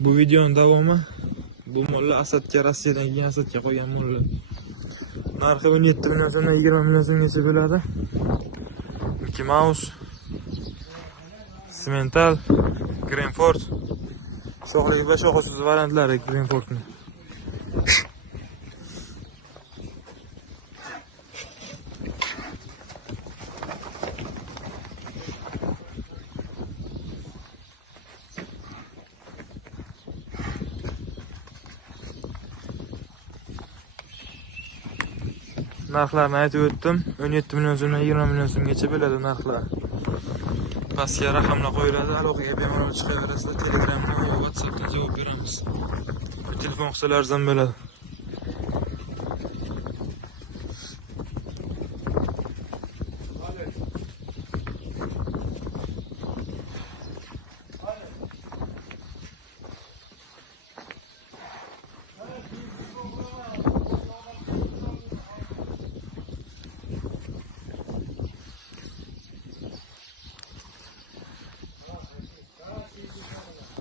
Bu videoning davomi bu molla Asadga, Rossiyadan kelgan Asadga qo'ygan molla. Narxi 17 million so'mdan 20 million so'mgacha bo'ladi. Mickey Mouse, Simmental, Greenford, sho'xli va sho'xsiz variantlari Greenfordning. Narxlarni aytib o'tdim. 17 million so'mdan 20 million so'mgacha bo'ladi narxlar. Pastga raqamlar qo'yiladi. Aloqaga bemalol chiqaverasizlar. Telegramdan va WhatsAppdan javob beramiz. Telefon qilsalar arzon bo'ladi.